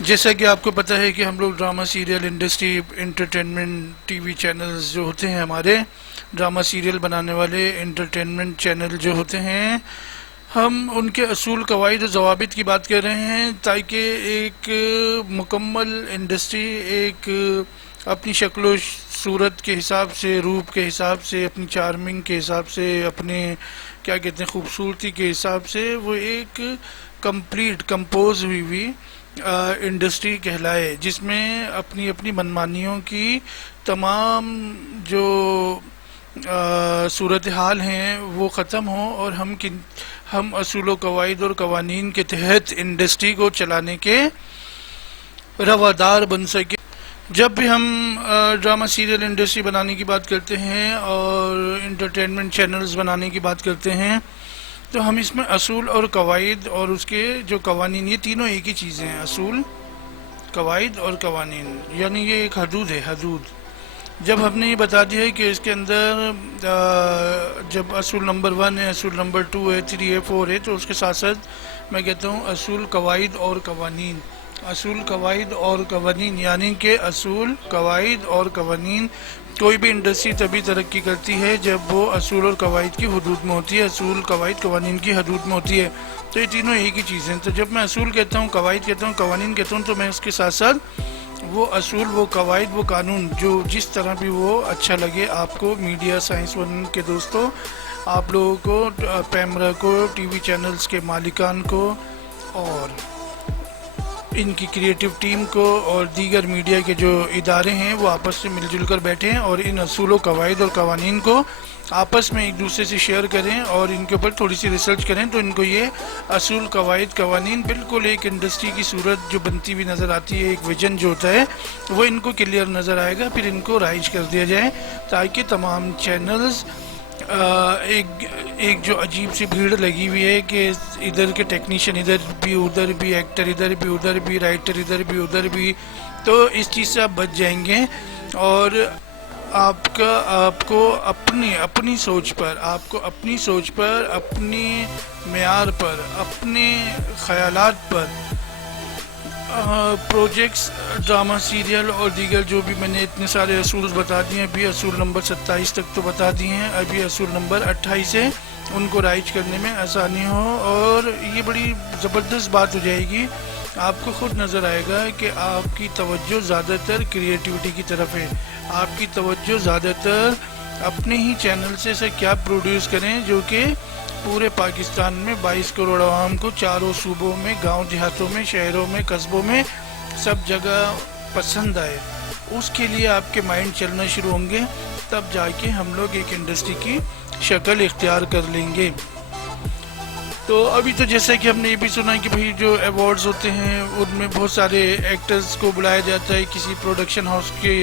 जैसा कि आपको पता है कि हम लोग drama serial industry entertainment TV channels जो होते हैं, हमारे ड्रामा सीरियल बनाने वाले इंटरटेनमेंट चैनल जो होते हैं, हम उनके असूल कवायद और ज़वाबित की बात कर रहे हैं ताकि एक मुकम्मल इंडस्ट्री एक अपनी शक्ल सूरत के हिसाब से, रूप के हिसाब से, अपनी चार्मिंग के हिसाब से, अपने क्या कहते हैं खूबसूरती के हिसाब से वो एक कंप्लीट कंपोज हुई इंडस्ट्री कहलाए, जिसमें अपनी अपनी मनमानियों की तमाम जो सूरत हाल हैं वो ख़त्म हो और हम असूल कवायद और कवानीन के तहत इंडस्ट्री को चलाने के रवादार बन सके। जब भी हम ड्रामा सीरियल इंडस्ट्री बनाने की बात करते हैं और इंटरटेनमेंट चैनल्स बनाने की बात करते हैं, तो हम इसमें असूल और कवायद और उसके जो कवानीन, ये तीनों एक ही चीज़ें हैं। असूल, कवायद और कवानीन, यानी ये एक हदूद है। हदूद जब हमने ये बता दिया है कि इसके अंदर जब असूल नंबर 1 है, असूल नंबर 2 है, 3 है, 4 है, तो उसके साथ साथ मैं कहता हूँ असूल कवायद और कवानीन। असूल कवायद और कवानीन यानी कि असूल कवायद और कवानीन। कोई भी इंडस्ट्री तभी तरक्की करती है जब वो असूल और कवायद की हदूद में होती है, असूल कवायद कवानीन की हदूद में होती है। तो ये तीनों एक ही चीज़ हैं। तो जब मैं असूल कहता हूँ, कवायद कहता हूँ, कवानीन कहता हूँ, तो मैं उसके साथ साथ वो असूल, वो कवायद, वो कानून, जो जिस तरह भी वो अच्छा लगे आपको, मीडिया साइंस वन के दोस्तों, आप लोगों को, पैमरा को, टीवी चैनल्स के मालिकान को और इनकी क्रिएटिव टीम को और दीगर मीडिया के जो इदारे हैं वो आपस में मिलजुल कर बैठें और इन असूलों, कवायद और कवानीन को आपस में एक दूसरे से शेयर करें और इनके ऊपर थोड़ी सी रिसर्च करें, तो इनको ये असूल, कवायद, कवानीन बिल्कुल एक इंडस्ट्री की सूरत जो बनती हुई नज़र आती है, एक विजन जो होता है वो इनको क्लियर नज़र आएगा। फिर इनको राइज कर दिया जाए ताकि तमाम चैनल्स एक जो अजीब सी भीड़ लगी हुई है कि इधर के टेक्नीशियन इधर भी, उधर भी, एक्टर इधर भी, उधर भी, राइटर इधर भी, उधर भी, तो इस चीज़ से आप बच जाएंगे और आपको अपनी अपनी सोच पर, आपको अपनी सोच पर, अपनी मेयार पर, अपने ख्यालात पर प्रोजेक्ट्स, ड्रामा सीरियल और दीगर जो भी मैंने इतने सारे असूल बता दिए हैं, अभी असूल नंबर 27 तक तो बता दिए हैं, अभी असूल नंबर 28 है, उनको राइज करने में आसानी हो और ये बड़ी ज़बरदस्त बात हो जाएगी। आपको खुद नज़र आएगा कि आपकी तवज्जो ज़्यादातर क्रिएटिविटी की तरफ है, आपकी तवज्जो ज़्यादातर अपने ही चैनल से क्या प्रोड्यूस करें जो कि पूरे पाकिस्तान में 22 करोड़ आवाम को चारों सूबों में, गांव देहातों में, शहरों में, कस्बों में, सब जगह पसंद आए। उसके लिए आपके माइंड चलना शुरू होंगे, तब जाके हम लोग एक इंडस्ट्री की शक्ल इख्तियार कर लेंगे। तो अभी तो जैसा कि हमने ये भी सुना कि भाई जो अवार्ड्स होते हैं उनमें बहुत सारे एक्टर्स को बुलाया जाता है, किसी प्रोडक्शन हाउस के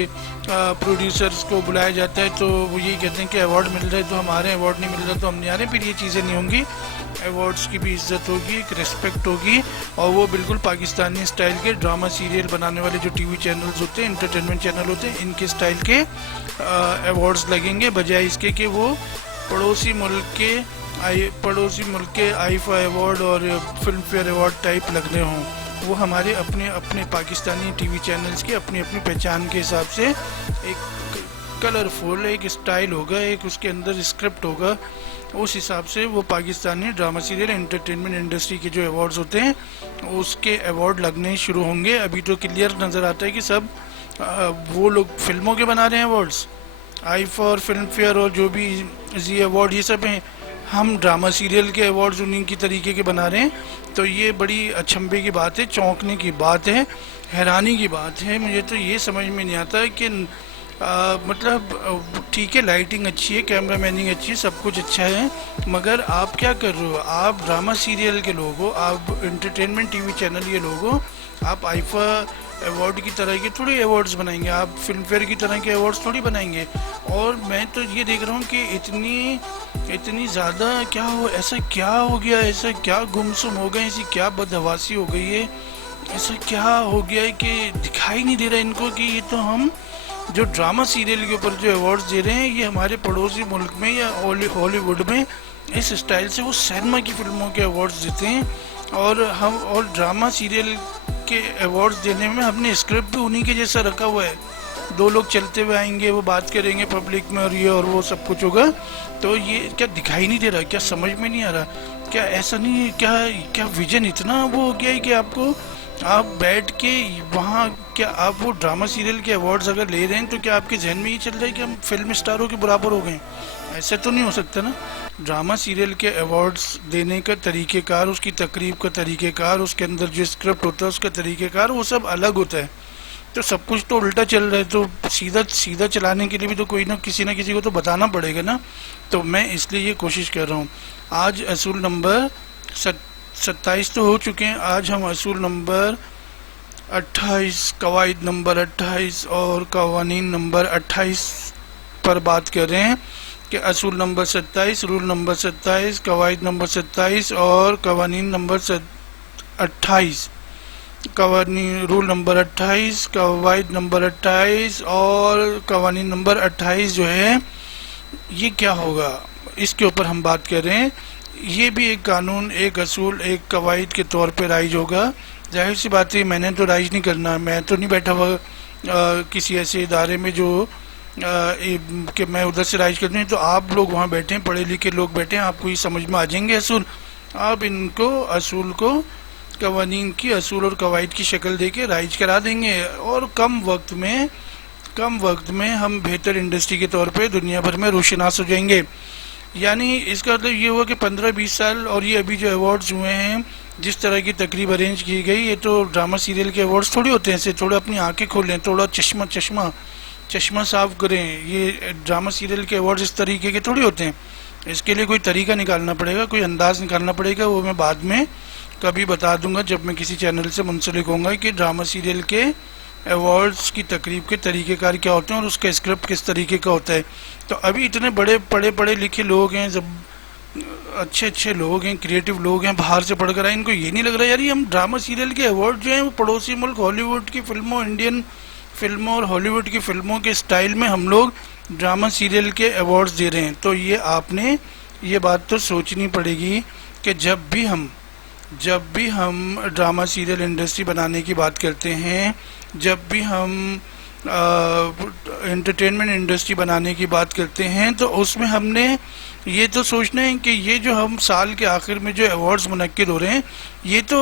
प्रोड्यूसर्स को बुलाया जाता है, तो वो यही कहते हैं कि अवार्ड मिल रहा है तो हम आ रहे हैं, अवार्ड नहीं मिल रहा तो हम नहीं आ रहे। फिर ये चीज़ें नहीं होंगी, अवार्ड्स की भी इज्जत होगी, एक रिस्पेक्ट होगी और वो बिल्कुल पाकिस्तानी स्टाइल के ड्रामा सीरियल बनाने वाले जो टीवी चैनल्स होते हैं, इंटरटेनमेंट चैनल होते हैं, इनके स्टाइल के अवार्ड्स लगेंगे, बजाय इसके कि वो पड़ोसी मुल्क के आईफा अवार्ड और फिल्म फेयर अवार्ड टाइप लगने हों। वो हमारे अपने अपने पाकिस्तानी टीवी चैनल्स की अपनी अपनी पहचान के हिसाब से एक कलरफुल एक स्टाइल होगा, एक उसके अंदर स्क्रिप्ट होगा, उस हिसाब से वो Pakistani drama serial entertainment industry के जो अवार्ड्स होते हैं उसके अवार्ड लगने शुरू होंगे। अभी तो क्लियर नज़र आता है कि सब वो लोग फिल्मों के बना रहे हैं अवार्ड्स, आईफा और फिल्म फेयर और जो भी जी अवार्ड, ये सब हैं, हम ड्रामा सीरियल के अवार्ड्स उन्हीं की तरीके के बना रहे हैं। तो ये बड़ी अचंभे की बात है, चौंकने की बात है, हैरानी की बात है। मुझे तो ये समझ में नहीं आता है कि मतलब ठीक है, लाइटिंग अच्छी है, कैमरा मैनिंग अच्छी है, सब कुछ अच्छा है, मगर आप क्या कर रहे हो? आप ड्रामा सीरियल के लोग हो, आप इंटरटेनमेंट टीवी चैनल के लोग हो, आप आईफा अवार्ड की तरह के थोड़ी अवार्ड्स बनाएंगे, आप फिल्म फेयर की तरह के अवार्ड्स थोड़ी बनाएंगे। और मैं तो ये देख रहा हूँ कि इतनी ज़्यादा ऐसा क्या हो गया, ऐसा क्या गुमसुम हो गए, ऐसी क्या बदहवासी हो गई है, ऐसा क्या हो गया है कि दिखाई नहीं दे रहा इनको कि ये तो हम जो ड्रामा सीरियल के ऊपर जो अवार्ड्स दे रहे हैं ये हमारे पड़ोसी मुल्क में या हॉलीवुड में इस स्टाइल से वो सिनेमा की फिल्मों के अवार्ड्स देते हैं और ड्रामा सीरियल के अवार्ड्स देने में हमने स्क्रिप्ट भी उन्हीं के जैसा रखा हुआ है। दो लोग चलते हुए आएंगे, वो बात करेंगे पब्लिक में और ये और वो सब कुछ होगा। तो ये क्या दिखाई नहीं दे रहा, क्या समझ में नहीं आ रहा, क्या ऐसा नहीं है, क्या क्या विजन इतना वो हो गया है कि आपको आप बैठ के वहाँ, क्या आप वो ड्रामा सीरियल के अवार्ड्स अगर ले रहे हैं तो क्या आपके जहन में ये चल रहा है कि हम फिल्म स्टारों के बराबर हो गए? ऐसा तो नहीं हो सकता ना। ड्रामा सीरियल के अवार्ड्स देने का तरीक़ेकार, उसकी तकरीब का तरीक़ेकार, उसके अंदर जो स्क्रिप्ट होता है उसका तरीक़ेकार, वो सब अलग होता है। तो सब कुछ तो उल्टा चल रहा है, तो सीधा सीधा चलाने के लिए भी तो कोई ना किसी को तो बताना पड़ेगा ना। तो मैं इसलिए ये कोशिश कर रहा हूँ। आज असूल नंबर 27 तो हो चुके हैं, आज हम असूल नंबर 28, कवायद नंबर 28 और कवानीन नंबर 28 पर बात कर रहे हैं कि असूल नंबर 27, रूल नंबर 27, कवायद नंबर 27 और कवानीन नंबर 28, रूल नंबर 28, कवायद नंबर 28 और कवानीन नंबर 28 जो है ये क्या होगा, इसके ऊपर हम बात कर रहे हैं। ये भी एक कानून, एक असूल, एक कवायद के तौर पे राइज होगा। जाहिर सी बात है मैंने तो राइज नहीं करना, मैं तो नहीं बैठा हुआ किसी ऐसे इदारे में जो कि मैं उधर से राइज कर दूँ। तो आप लोग वहाँ बैठे हैं, पढ़े लिखे लोग बैठे हैं, आपको ये समझ में आ जाएंगे असूल। आप इनको असूल को कवानीन की असूल और कवायद की शक्ल दे के राइज करा देंगे और कम वक्त में हम बेहतर इंडस्ट्री के तौर पे दुनिया भर में रोशनास हो जाएंगे। यानी इसका मतलब ये हुआ कि 15-20 साल और ये अभी जो अवार्ड्स हुए हैं, जिस तरह की तकरीब अरेंज की गई, ये तो ड्रामा सीरियल के अवार्ड्स थोड़ी होते हैं। ऐसे थोड़ा अपनी आंखें खोलें, थोड़ा चश्मा साफ करें। ये ड्रामा सीरियल के अवार्ड्स इस तरीके के थोड़ी होते हैं। इसके लिए कोई तरीका निकालना पड़ेगा, कोई अंदाज निकालना पड़ेगा। वो मैं बाद में कभी बता दूंगा जब मैं किसी चैनल से मुंसलिक होऊंगा कि ड्रामा सीरियल के अवार्ड्स की तकरीब के तरीक़ेकार क्या होते हैं और उसका स्क्रिप्ट किस तरीके का होता है। तो अभी इतने बड़े पढ़े लिखे लोग हैं, जब अच्छे लोग हैं, क्रिएटिव लोग हैं, बाहर से पढ़कर आए, इनको ये नहीं लग रहा यार ये हम ड्रामा सीरियल के अवार्ड जो हैं वो पड़ोसी मुल्क हॉलीवुड की फिल्मों, इंडियन फिल्मों और हॉलीवुड की फिल्मों के स्टाइल में हम लोग ड्रामा सीरियल के अवार्ड्स दे रहे हैं। तो ये आपने ये बात तो सोचनी पड़ेगी कि जब भी हम ड्रामा सीरियल इंडस्ट्री बनाने की बात करते हैं, जब भी हम एंटरटेनमेंट इंडस्ट्री बनाने की बात करते हैं, तो उसमें हमने ये तो सोचना है कि ये जो हम साल के आखिर में जो अवार्ड्स मुनक्किद हो रहे हैं, ये तो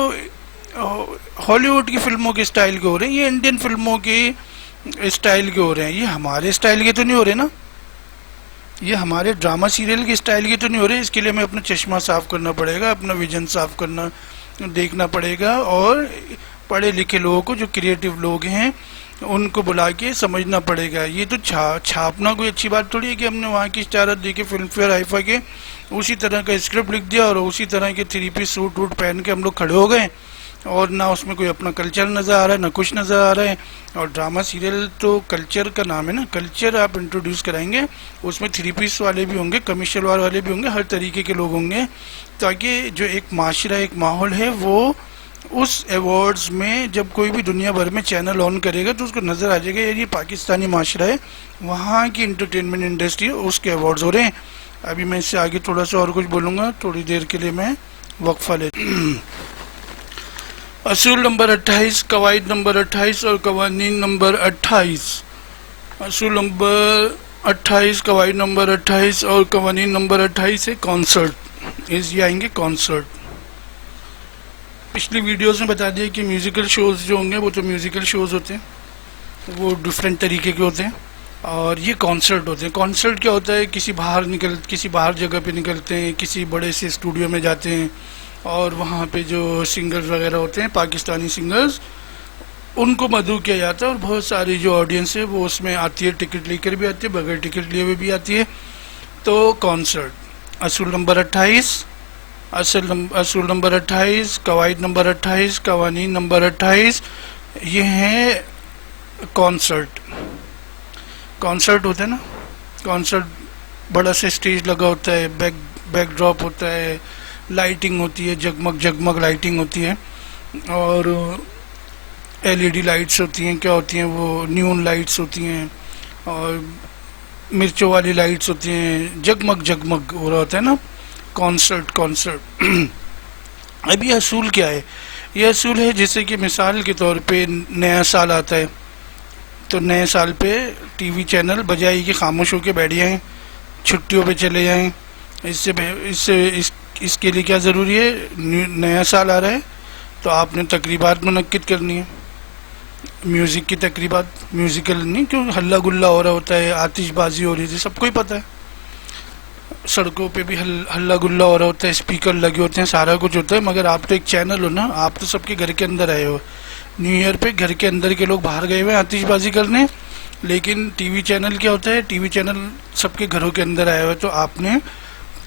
हॉलीवुड की फिल्मों के स्टाइल के हो रहे हैं, ये इंडियन फिल्मों के स्टाइल के हो रहे हैं। ये हमारे स्टाइल के तो नहीं हो रहे ना, ये हमारे ड्रामा सीरियल के स्टाइल के तो नहीं हो रहे। इसके लिए हमें अपना चश्मा साफ करना पड़ेगा, अपना विजन साफ करना देखना पड़ेगा और पढ़े लिखे लोगों को, जो क्रिएटिव लोग हैं, उनको बुला के समझना पड़ेगा। ये तो छापना कोई अच्छी बात थोड़ी है कि हमने वहाँ की स्टारत दे के फिल्म फेयर आईफा के उसी तरह का स्क्रिप्ट लिख दिया और उसी तरह के 3 पीस सूट वूट पहन के हम लोग खड़े हो गए और ना उसमें कोई अपना कल्चर नज़र आ रहा है, ना कुछ नज़र आ रहा है। और ड्रामा सीरियल तो कल्चर का नाम है ना, कल्चर आप इंट्रोड्यूस कराएंगे, उसमें 3 पीस वाले भी होंगे, कमर्शियल वाले भी होंगे, हर तरीके के लोग होंगे, ताकि जो एक माशरा, एक माहौल है, वो उस अवार्ड्स में जब कोई भी दुनिया भर में चैनल ऑन करेगा तो उसको नज़र आ जाएगा यार ये पाकिस्तानी माशरा है, वहाँ की इंटरटेनमेंट इंडस्ट्री है, उसके अवार्ड्स हो रहे हैं। अभी मैं इससे आगे थोड़ा सा और कुछ बोलूँगा, थोड़ी देर के लिए मैं वक्फा ले। असूल नंबर 28, कवायद नंबर 28 और कवानीन नंबर 28। असूल नंबर 28, कवायद नंबर 28 और कवानीन नंबर 28 है कॉन्सर्ट। ये आएंगे कॉन्सर्ट। पिछली वीडियोस में बता दिया कि म्यूज़िकल शोज़ जो होंगे वो तो म्यूज़िकल शोज़ होते हैं, वो डिफरेंट तरीके के होते हैं, और ये कॉन्सर्ट होते हैं। कॉन्सर्ट क्या होता है, किसी बाहर जगह पे निकलते हैं, किसी बड़े से स्टूडियो में जाते हैं और वहाँ पे जो सिंगर्स वगैरह होते हैं, पाकिस्तानी सिंगर्स, उनको मदऊ किया जाता है और बहुत सारी जो ऑडियंस है वो उसमें आती है, टिकट लेकर भी आती है, बगैर टिकट लिए हुए भी आती है। तो कॉन्सर्ट। असूल नंबर 28, असूल नंबर 28, कवायद नंबर 28, कवानीन नंबर 28, ये हैं कॉन्सर्ट। कॉन्सर्ट होता है ना, कॉन्सर्ट बड़ा सा स्टेज लगा होता है, बैकड्रॉप होता है, लाइटिंग होती है, जगमग लाइटिंग होती है, और एलईडी लाइट्स होती हैं, क्या होती हैं वो, न्यून लाइट्स होती हैं, और मिर्चों वाली लाइट्स होती हैं, जगमग हो रहा होता है ना कॉन्सर्ट। अब ये असूल क्या है, ये असूल है जैसे कि मिसाल के तौर पे नया साल आता है तो नए साल पे टीवी चैनल बजाय कि खामोश होकर बैठ जाएं, छुट्टियों पे चले जाएं। इसके लिए क्या ज़रूरी है, नया साल आ रहा है तो आपने तकरीबात मुनक्किद करनी है, म्यूज़िक की तकरीबात, म्यूज़िकल नहीं, क्यों हल्ला गुल्ला हो रहा होता है, आतिशबाजी हो रही थी, सबको ही पता है। सड़कों पे भी हल्ला गुल्ला हो रहा होता है, स्पीकर लगे होते हैं, सारा कुछ होता है, मगर आप तो एक चैनल हो ना, आप तो सबके घर के अंदर आए हो। न्यू ईयर पे घर के अंदर के लोग बाहर गए हुए हैं आतिशबाजी करने, लेकिन टीवी चैनल क्या होता है, टीवी चैनल सबके घरों के अंदर आया हुआ है, तो आपने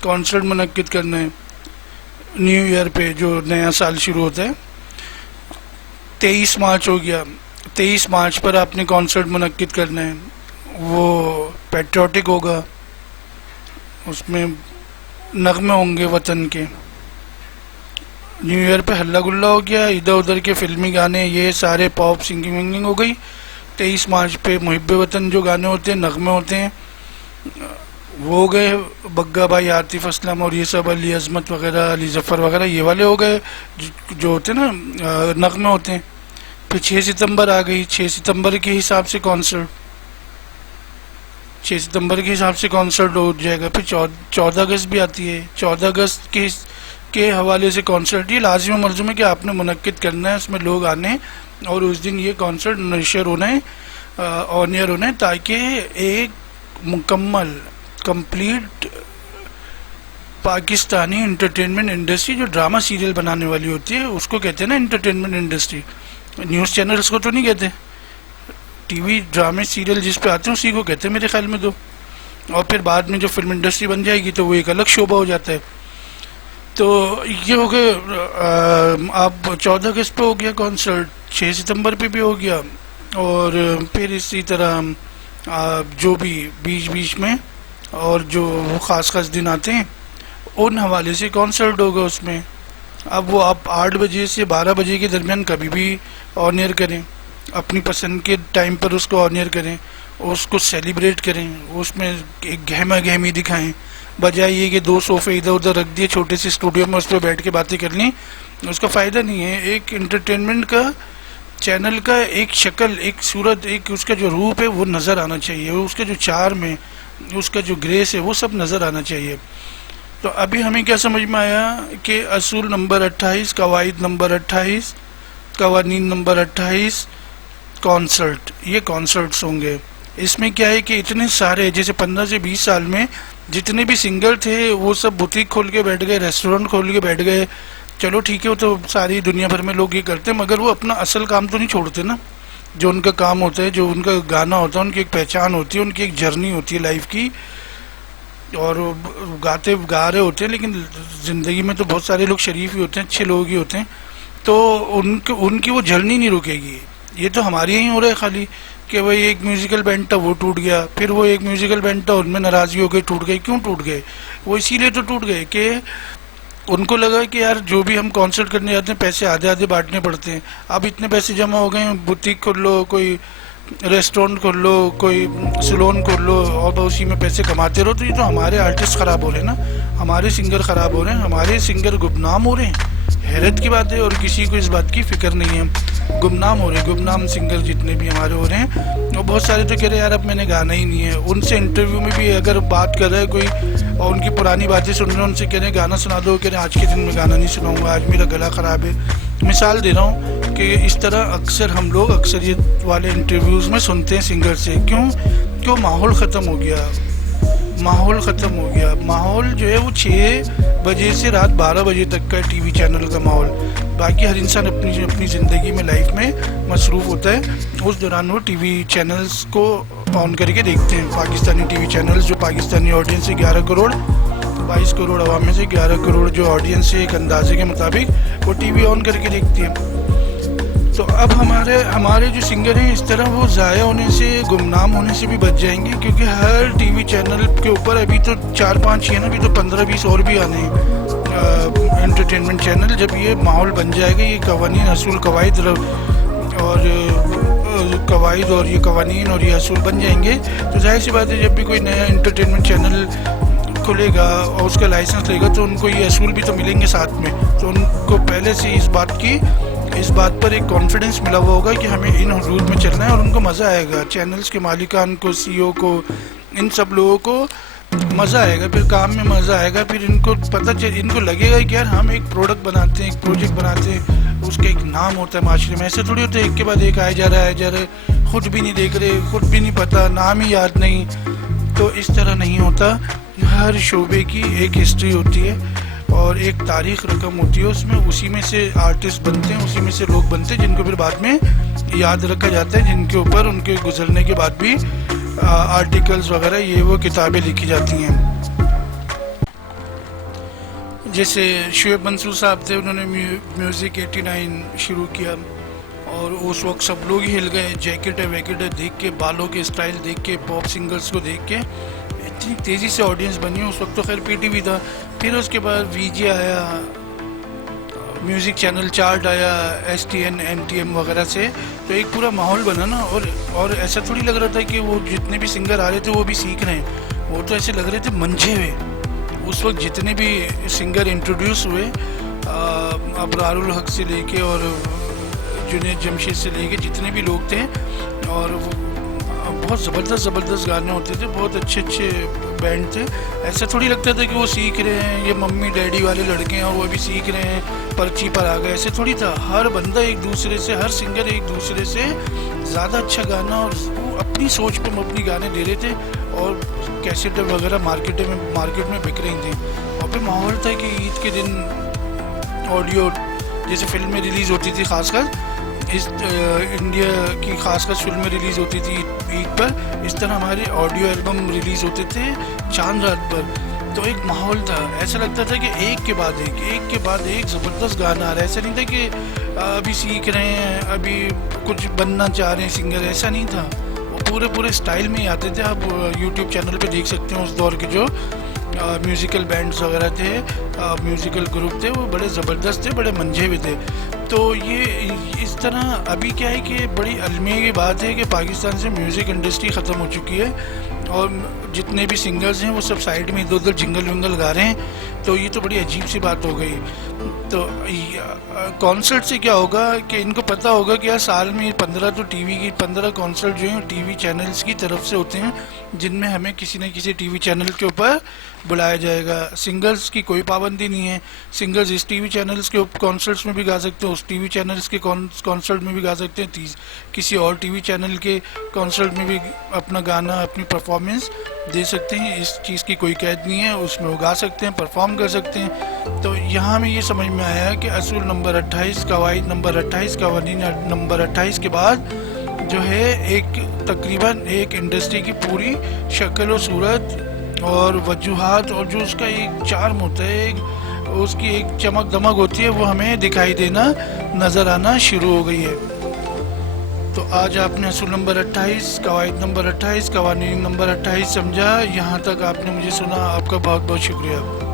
कॉन्सर्ट मुनक्किद करना है न्यू ईयर पे जो नया साल शुरू होता है। 23 मार्च हो गया, 23 मार्च पर आपने कॉन्सर्ट मुनक्किद करना है, वो पेट्रियोटिक होगा, उसमें नगमे होंगे वतन के। न्यू ईयर पे हल्ला गुल्ला हो गया, इधर उधर के फिल्मी गाने, ये सारे पॉप सिंगिंग विंगिंग हो गई। 23 मार्च पे मुहिब्बे वतन जो गाने होते हैं, नगमे होते हैं, वो हो गए, बग्गा भाई, आतिफ असलम और ये सब, अली अजमत वगैरह, अली जफ़र वगैरह, ये वाले हो गए जो होते हैं ना, नगमे होते हैं। फिर 6 सितंबर आ गई, 6 सितंबर के हिसाब से कॉन्सर्ट, 6 सितंबर के हिसाब से कॉन्सर्ट हो जाएगा। फिर 14 अगस्त भी आती है, 14 अगस्त के हवाले से कॉन्सर्ट, ये लाजिम मर्ज़ूम है कि आपने मुनक्किद करना है, उसमें लोग आने और उस दिन ये कॉन्सर्ट नशर होना है, ऑन एयर होना है, ताकि एक मुकम्मल कंप्लीट पाकिस्तानी एंटरटेनमेंट इंडस्ट्री, जो ड्रामा सीरियल बनाने वाली होती है उसको कहते हैं ना एंटरटेनमेंट इंडस्ट्री, न्यूज़ चैनल्स को तो नहीं कहते। टीवी ड्रामे सीरियल जिस पे आते हैं उसी को कहते हैं मेरे ख्याल में तो। और फिर बाद में जो फिल्म इंडस्ट्री बन जाएगी तो वो एक अलग शोबा हो जाता है। तो ये हो गए, अब 14 अगस्त पे हो गया कॉन्सर्ट, 6 सितंबर पे भी हो गया, और फिर इसी तरह जो भी बीच बीच में और जो ख़ास ख़ास दिन आते हैं उन हवाले से कॉन्सर्ट होगा उसमें। अब वो आप 8 बजे से 12 बजे के दरमियान कभी भी ऑन एयर करें, अपनी पसंद के टाइम पर उसको ऑन एयर करें, उसको सेलिब्रेट करें, उसमें एक गहमा गहमी दिखाएं, बजाय ये कि 2 सोफे इधर उधर रख दिए छोटे से स्टूडियो में, उस पर बैठ के बातें कर ली, उसका फ़ायदा नहीं है। एक एंटरटेनमेंट का चैनल का एक शक्ल, एक सूरत, एक उसका जो रूप है वो नज़र आना चाहिए, उसका जो चार्म है, उसका जो ग्रेस है, वो सब नज़र आना चाहिए। तो अभी हमें क्या समझ में आया कि असूल नंबर 28, कवायद नंबर 28, कवानीन नंबर 28, कॉन्सर्ट, ये कॉन्सर्ट्स होंगे। इसमें क्या है कि इतने सारे, जैसे 15 से 20 साल में जितने भी सिंगर थे वो सब बुटीक खोल के बैठ गए, रेस्टोरेंट खोल के बैठ गए, चलो ठीक है, वो तो सारी दुनिया भर में लोग ये करते हैं, मगर वो अपना असल काम तो नहीं छोड़ते ना। जो उनका काम होता है, जो उनका गाना होता है, उनकी एक पहचान होती है, उनकी एक जर्नी होती है लाइफ की, और गा रहे होते हैं, लेकिन ज़िंदगी में तो बहुत सारे लोग शरीफ ही होते हैं, अच्छे लोग ही होते हैं, तो उनकी वो जर्नी नहीं रुकेगी। ये तो हमारे यहीं हो रहा है खाली कि भाई एक म्यूज़िकल बैंड था वो टूट गया, फिर वो एक म्यूज़िकल बैंड था उनमें नाराज़गी हो गई, टूट गए। क्यों टूट गए? वो इसीलिए तो टूट गए कि उनको लगा कि यार जो भी हम कॉन्सर्ट करने जाते हैं पैसे आधे आधे बांटने पड़ते हैं, अब इतने पैसे जमा हो गए हैं, बुटीक खोल लो, कोई रेस्टोरेंट खोल लो, कोई सैलून खोल लो, और उसी में पैसे कमाते रहो। तो ये तो हमारे आर्टिस्ट ख़राब हो रहे हैं ना, हमारे सिंगर ख़राब हो रहे हैं, हमारे सिंगर गुमनाम हो रहे हैं। हैरत की बात है, और किसी को इस बात की फिक्र नहीं है, गुमनाम हो रहे हैं, गुमनाम सिंगर जितने भी हमारे हो रहे हैं। और बहुत सारे तो कह रहे हैं यार अब मैंने गाना ही नहीं है। उनसे इंटरव्यू में भी अगर बात कर रहा है कोई और उनकी पुरानी बातें सुन रहे हैं, उनसे कह रहे हैं गाना सुना दो, कह रहे हैं आज के दिन में गाना नहीं सुनाऊंगा, आज मेरा गला ख़राब है। मिसाल दे रहा हूँ कि इस तरह अक्सर हम लोग अक्सरियत वाले इंटरव्यूज़ में सुनते हैं सिंगर से। क्यों माहौल ख़त्म हो गया, माहौल ख़त्म हो गया। माहौल जो है वो 6 बजे से रात 12 बजे तक का टीवी चैनल का माहौल। बाकी हर इंसान अपनी अपनी ज़िंदगी में लाइफ में मसरूफ़ होता है, उस दौरान वो टीवी चैनल्स को ऑन करके देखते हैं। पाकिस्तानी टीवी चैनल्स, जो पाकिस्तानी ऑडियंस है 11 करोड़, 22 करोड़ आवाम में से 11 करोड़ जो ऑडियंस है, एक अंदाजे के मुताबिक वो टीवी ऑन करके देखती है। तो अब हमारे जो सिंगर हैं इस तरह वो ज़ाया होने से, गुमनाम होने से भी बच जाएंगे, क्योंकि हर टीवी चैनल के ऊपर अभी तो 4-5 ही है ना, अभी तो 15-20 और भी आने हैं एंटरटेनमेंट चैनल। जब ये माहौल बन जाएगा, ये कवानीन, असूल, कवायद और ये कवानीन और ये असूल बन जाएंगे, तो जाहिर सी बात है जब भी कोई नया एंटरटेनमेंट चैनल खुलेगा और उसका लाइसेंस लेगा तो उनको ये असूल भी तो मिलेंगे साथ में। तो उनको पहले से इस बात की इस बात पर एक कॉन्फिडेंस मिला हुआ होगा कि हमें इन हदूद में चलना है और उनको मज़ा आएगा। चैनल्स के मालिकान को, सीईओ को, इन सब लोगों को मज़ा आएगा, फिर काम में मज़ा आएगा। फिर इनको इनको लगेगा कि यार हम एक प्रोडक्ट बनाते हैं, एक प्रोजेक्ट बनाते हैं, उसका एक नाम होता है माशरे में। ऐसे थोड़ी होता है एक के बाद एक आया जा रहा है, खुद भी नहीं देख रहे, खुद भी नहीं पता, नाम ही याद नहीं। तो इस तरह नहीं होता। हर शोबे की एक हिस्ट्री होती है और एक तारीख रकम होती है उसमें। उसी में से आर्टिस्ट बनते हैं, उसी में से लोग बनते हैं जिनको फिर बाद में याद रखा जाता है, जिनके ऊपर उनके गुजरने के बाद भी आर्टिकल्स वगैरह ये वो किताबें लिखी जाती हैं। जैसे शुएब मंसूर साहब थे, उन्होंने म्यूज़िक 89 शुरू किया और उस वक्त सब लोग ही हिल गए। जैकेट है वैकेट है देख के, बालों के स्टाइल देख के, पॉप सिंगर्स को देख के इतनी तेज़ी से ऑडियंस बनी। उस वक्त तो खैर पीटीवी था, फिर उसके बाद वीजे आया, म्यूज़िक चैनल चार्ट आया, एसटीएन एनटीएम वगैरह से। तो एक पूरा माहौल बना ना। और ऐसा थोड़ी लग रहा था कि वो जितने भी सिंगर आ रहे थे वो भी सीख रहे हैं, वो तो ऐसे लग रहे थे मंझे हुए। उस वक्त जितने भी सिंगर इंट्रोड्यूस हुए, अबरारुल हक से लेके और जुनैद जमशेद से लेके जितने भी लोग थे, और वो बहुत ज़बरदस्त गाने होते थे, बहुत अच्छे बैंड थे। ऐसा थोड़ी लगता था कि वो सीख रहे हैं, ये मम्मी डैडी वाले लड़के हैं और वो भी सीख रहे हैं, पर्ची पर आ गए। ऐसे थोड़ी था। हर बंदा एक दूसरे से, हर सिंगर एक दूसरे से ज़्यादा अच्छा गाना और वो अपनी सोच पे अपनी गाने दे रहे थे और कैसेट वगैरह मार्केट में बिक रही थी। और फिर माहौल था कि ईद के दिन ऑडियो, जैसे फिल्में रिलीज़ होती थी, खासकर इस इंडिया की खासकर फिल्में रिलीज़ होती थी ईद पर, इस तरह हमारे ऑडियो एल्बम रिलीज़ होते थे चांद रात पर। तो एक माहौल था, ऐसा लगता था कि एक के बाद एक ज़बरदस्त गाना आ रहा है। ऐसा नहीं था कि अभी सीख रहे हैं, अभी कुछ बनना चाह रहे हैं सिंगर, ऐसा नहीं था। वो पूरे स्टाइल में ही आते थे। आप यूट्यूब चैनल पे देख सकते हैं उस दौर के जो म्यूज़िकल बैंड्स वगैरह थे, म्यूज़िकल ग्रुप थे, वो बड़े ज़बरदस्त थे, बड़े मंझे भी थे। तो ये इस तरह अभी क्या है कि बड़ी अलमिया की बात है कि पाकिस्तान से म्यूज़िक इंडस्ट्री ख़त्म हो चुकी है और जितने भी सिंगर्स हैं वो सब साइड में इधर उधर जिंगल विंगल गा रहे हैं। तो ये तो बड़ी अजीब सी बात हो गई। तो कॉन्सर्ट से क्या होगा कि इनको पता होगा कि यार साल में 15 कॉन्सर्ट जो हैं टीवी चैनल्स की तरफ से होते हैं, जिनमें हमें किसी न किसी टीवी चैनल के ऊपर बुलाया जाएगा। सिंगर्स की कोई पाबंदी नहीं है, सिंगर्स इस टीवी चैनल्स के कॉन्सर्ट्स में भी गा सकते हैं, उस टीवी चैनल्स के कॉन्सर्ट में भी गा सकते हैं, किसी और टीवी चैनल के कॉन्सर्ट में भी अपना गाना, अपनी परफॉर्मेंस दे सकते हैं। इस चीज़ की कोई कैद नहीं है, उसमें वो गा सकते हैं, परफॉर्म कर सकते हैं। तो यहाँ में ये समझ में आया कि असूल नंबर 28, कवायद नंबर 28, कवानीन नंबर 28 के बाद जो है एक तकरीबन एक इंडस्ट्री की पूरी शक्ल और सूरत और वजूहात और जो उसका एक चार्म होता है, उसकी एक चमक दमक होती है, वो हमें दिखाई देना, नज़र आना शुरू हो गई है। तो आज आपने असूल नंबर 28, कवायद नंबर 28, कवानीन नंबर 28 समझा। यहाँ तक आपने मुझे सुना, आपका बहुत बहुत शुक्रिया।